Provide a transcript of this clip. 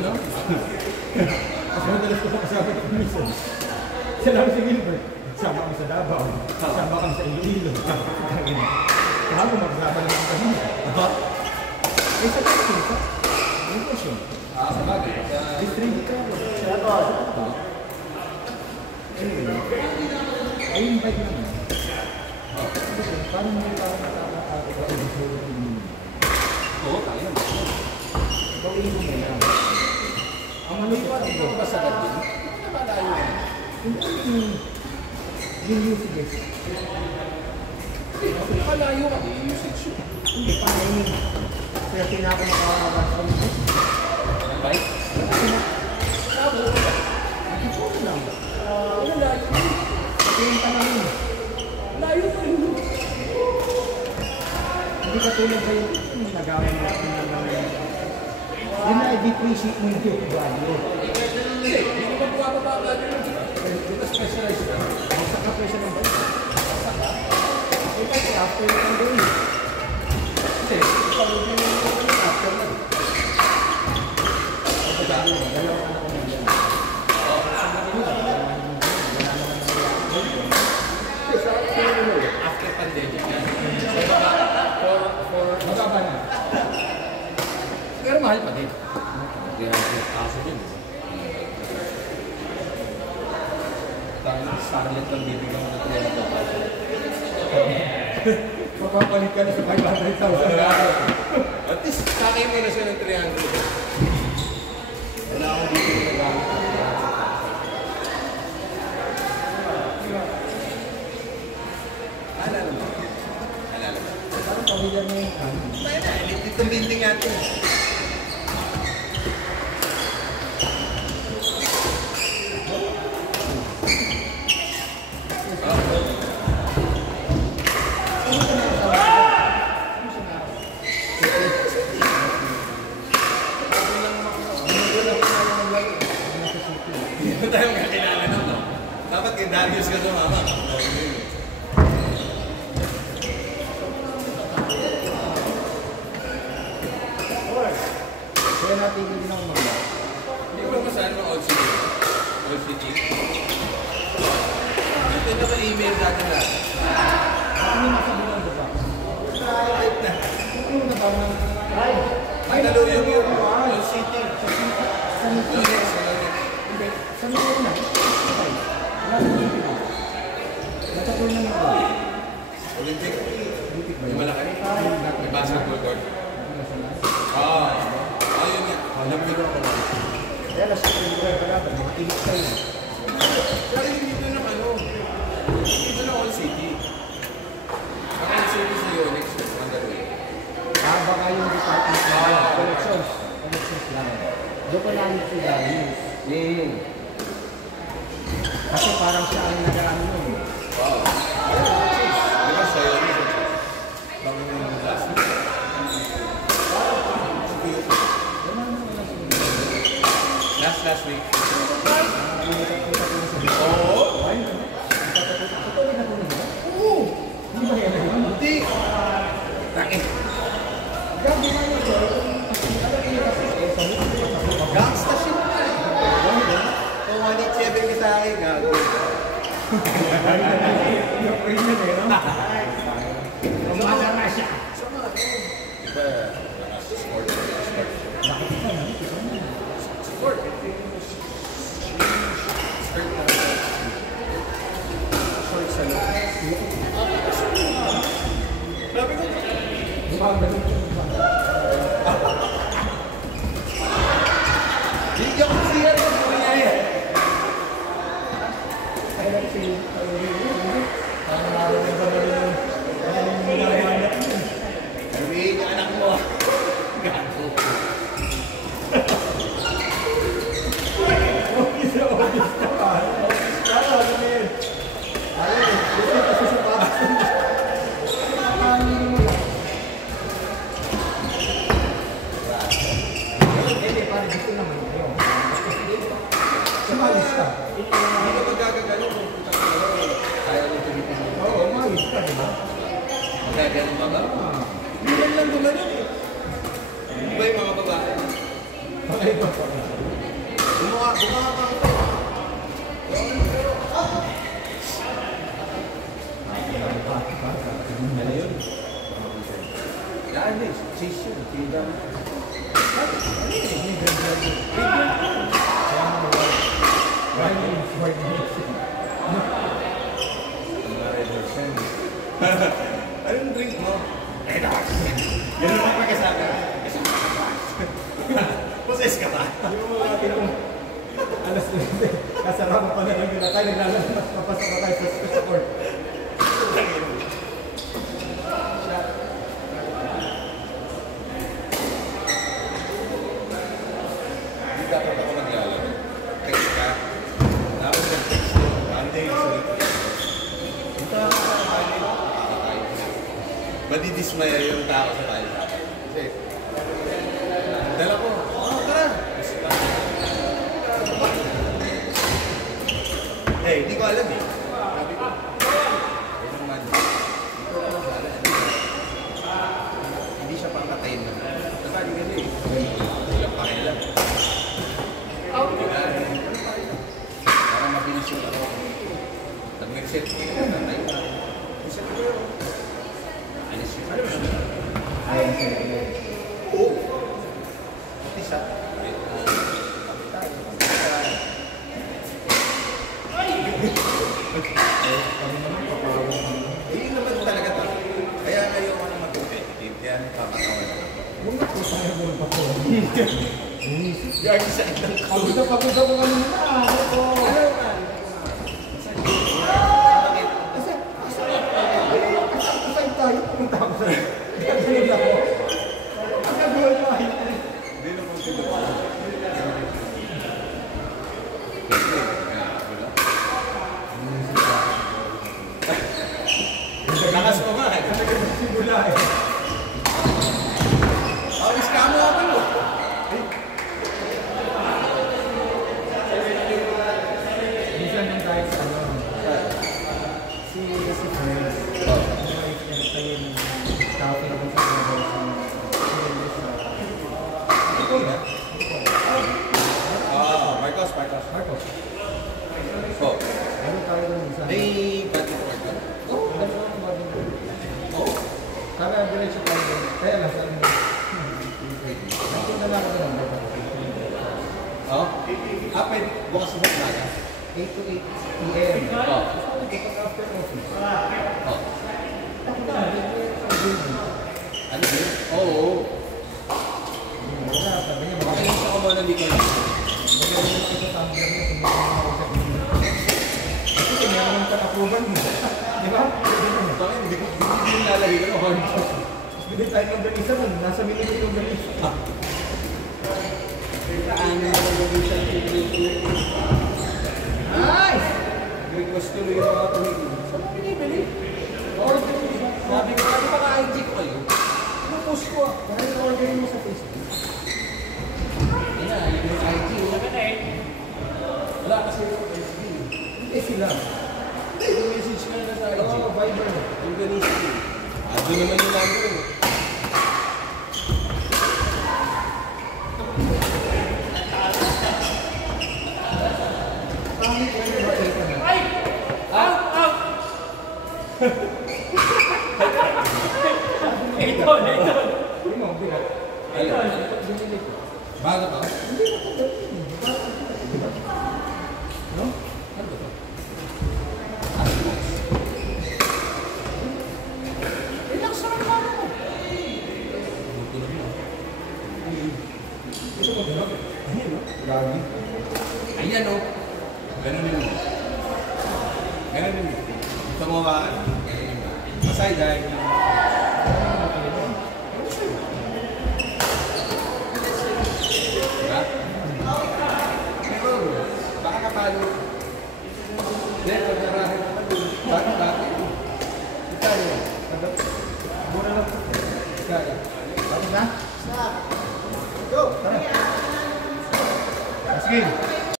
Ano? Kasi madalas ko sa kasama ko minsan. Siya lang si Gilbert. Sama kami sa Davao. Sama kami sa Iloilo. Ako maglaban naman kami. Eh sa kasi, yung question. Sa bagay. Distributor. Anyway, ay invite naman. Paano mo yung parang nakakatawa ko yung show ng Oo, tayo naman. gawin mo na yan. Ang ano ko Ito ba sa gabi? Malayo na. yung usage. Malayo ka, yung usage yun. Hindi pa na yun. Kaya tinako makakabas ko nito. Bike? Sabo. Ito lang. Malayo. Pinta na yun. Malayo pa yun. Hindi ka tulad sa'yo. Nagawin mo natin naman. Yun na i-depreciate mo yung value. Hindi, hindi ko magpapababa yun. Ito specialized na. Ang saka presyo ng bike. Ako kasi after yung pandemic. Hindi, ikaw yung after na. Ako dami mo, dalawang anak ko na yan. After pandemic yan. So baka, for Magkaba na. pero mahal pa din. Hindi naman kaso din. Starlet lang bibigyan mo ng 300,000. Mapapalit ka na sa 500,000. At least sa akin mo na siya ng 300. Wala akong bibigyan ng gamit. Alala mo. Alala mo. Parang pamilya mo yung ano. Tayo na, itong building natin. Hindi mo tayo kakilala na to. Dapat kay Darius ka sumama. Kaya natin hindi na ako mag-lock. Hindi ko masaan mo Old City. Old City. Ito na ma-email natin na. Ano yung nakabilang ba? Right na. Ano na ba naman? Ay! Ay, naluyong yung Old City. Sa Nito. Lunes, Lunes. Hindi. Sa Nito na. Ay. Wala sa Olympic. Natapol na nito. Olympic. Olympic ba Yung yun? malaki. May basketball court. Ah, ayun nga. Alam ko ako. Kaya lang sa Olympic pala. Mga tigit kayo. Pero hindi dito na ano. Dito na Old City. Ang Old City sa Yonex. Underway. Baka yung department na collections. Collections lang. Doon ko namin si Darius. Kasi parang siya ang nag-ano nun. Wow. Di ba sa Yonex? Bago na yung last week. Last week. Oo. Oo! Hindi ba yan yun? Hindi. Takit. Gabi na yun. Alam niyo kasi Gangsta shit na eh. Kung 187 ka sa akin, gago. yung premium eh, no? Umada na siya. Diba, sport. Bakit ito na? Sport. Sport na. Short sa loob. Sabi ko, Gumagano ko. hindi ako siya rin ang nangyayari. Kaya si ang nararamdaman ba rin yung minamanap mo? Sabihin niya anak mo. Gago. Office na office na pa. Kaya ano na yun? Ayun, gusto kasi sa patas. Hindi, parang gusto naman yun. Sumalis ka. Hindi ko magagagano kung puta ka lang. Kaya mo tumitin mo. Oo, umalis ka, di ba? Magagano ba ba? Hindi lang gumano eh. Di ba yung mga babae? kayo ba? Bumawa ka. Ano yun? Yan eh, cheese yun. Tida. Anong drink mo? Yan ang pagkasabi. Poses ka ba? Yung mga tipong alas 9, kasarap pa na lang yun na tayo, naglalabas, papasok na tayo sa court. Hindi dapat ako naglalaro. Text ka. Dapat mag-text mo. Monday, sorry. Ito ako sa kapalit. Madidismaya yung tao sa tayo. Kasi, dala ko. Tara. Eh, hindi ko alam eh. Sabi ko, yun ang man. Ito ko lang alam. Hindi siya pangkatayin na. Sabi ka eh. Walang pakialam. Para mabilis yung ako. Pag nag-set ko yung tatay pa. Isa ko yun. Alis yun. Ayun siya. Oo. Pati siya. Yun naman talaga to. Kaya ayaw ko na mag-competitive. Kaya nagpapatawa na ako. Huwag na po tayo mo pa po. Yan sa itang Pagod na ko kanina. Ano po? Kasi tayo, pumunta ako sa... Kasunod ako. Ang gagawin mo ay... Hindi na kung sila. Lakas ko nga eh. Simula eh. Awis ka mo ako mo. Minsan nang tayo sa ano, si Friends, tayo ng cafe ako sa Ito na. Marcos. Marcos, Oh. ano tayo ng isa? May budget for that. Oo, ano ang mga Oh. sabi ang diretso tayo doon. Kaya lang sa ano. Ito na lang ako doon. Oh. Pwede bukas mo na. 8 to 8 p.m. Oh. Kapag after office. Oh. Ako na, Ano yun? Oo. wala, sabi niya, Bakit yung sa kumano dito? maganda yung ito sa niya, sumama ako sa inyo. Kasi meron ng approval mo. Di ba? Bakit hindi ko nilalagay ko ng hard sauce? Bili tayo ng ganisa nun, nasa minute yung ganisa. Ano yung gagawin siya? Nice! Request tuloy yung mga tumigil. Saan mo binibili? Order mo. Sabi ko, ano ba ka-IG ko kayo? Ano post ko? Dahil orderin mo sa Facebook. Hindi na, yung IG. Wala kasi yung FB. Hindi sila. Yung message ka na sa IG. Oo, Viber. Yung ganito. Doon naman yung number mo. Pangit ko yung makita na. Ito. Hindi mo, hindi ka. Binili ko. Bago ka? Hindi mo ito dating. No? Ano ba ito? Relax sa mga mo. Tulog mo. Gusto mo ito? Hindi, no? Lagi. Ayan o. Ganunin mo. Ganunin mo. Ito mo ba? Masay dahil. Diba? Pero, baka kapalo. Then,